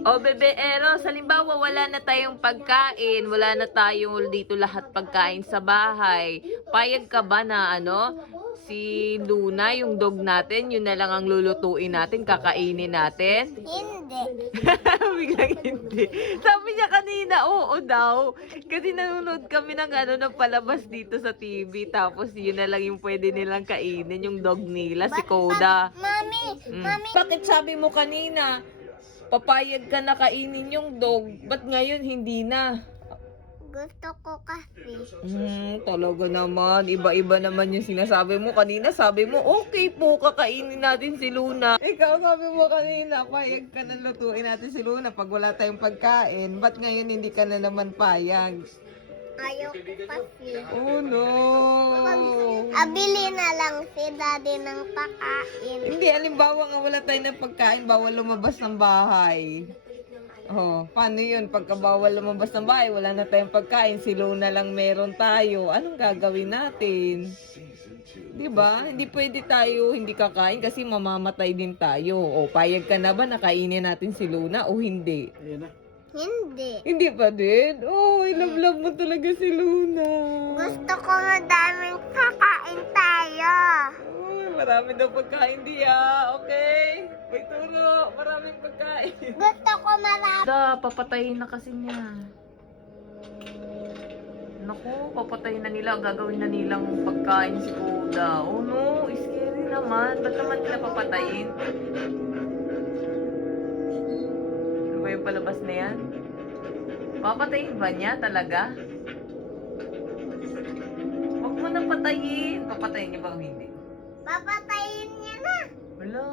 O Bebe Eros, halimbawa wala na tayong pagkain, wala na tayong dito lahat pagkain sa bahay. Payag ka ba na si Luna, yung dog natin, yun na lang ang lulutuin natin, kakainin natin? Hindi. Biglang hindi. Sabi niya kanina, oo daw. Kasi nanonood kami ng palabas dito sa TV. Tapos yun na lang yung pwede nilang kainin, yung dog nila, si Koda. Mami, mami. Bakit sabi mo kanina, papayag ka na kainin yung dog, ba't ngayon hindi na? Gusto ko kasi. Talaga naman. Iba-iba naman yung sinasabi mo. Kanina sabi mo, okay po, kakainin natin si Luna. Ikaw sabi mo kanina, payag ka na lutuin natin si Luna pag wala tayong pagkain. Ba't ngayon hindi ka na naman payag? Ayaw ko kasi. Oh no! Abili na lang si daddy ng pakain. Hindi, alimbawa nga wala tayo ng pagkain, bawal lumabas ng bahay. Oh, paano yun? Pagka bawal lumabas ng bahay, wala na tayong pagkain, si Luna lang meron tayo. Anong gagawin natin? 'Di ba? Hindi pwede tayo hindi kakain kasi mamamatay din tayo. O, payag ka na ba na kainin natin si Luna o hindi? Hindi. Hindi pa din? Oh, love mo talaga si Luna. Gusto ko madaming kakain tayo. Oh, marami daw pagkain diya. Okay? May turo. Maraming pagkain. Gusto ko marami. Papatayin na kasi niya. Naku, papatayin na nila. Gagawin na nilang pagkain si Koda. Oh no, scary naman. Ba't naman nila papatayin? Ano ba yung palabas na yan? Papatayin ba niya talaga? Huwag mo na patayin. Papatayin niya ba o hindi? Papatayin niya na. Wala.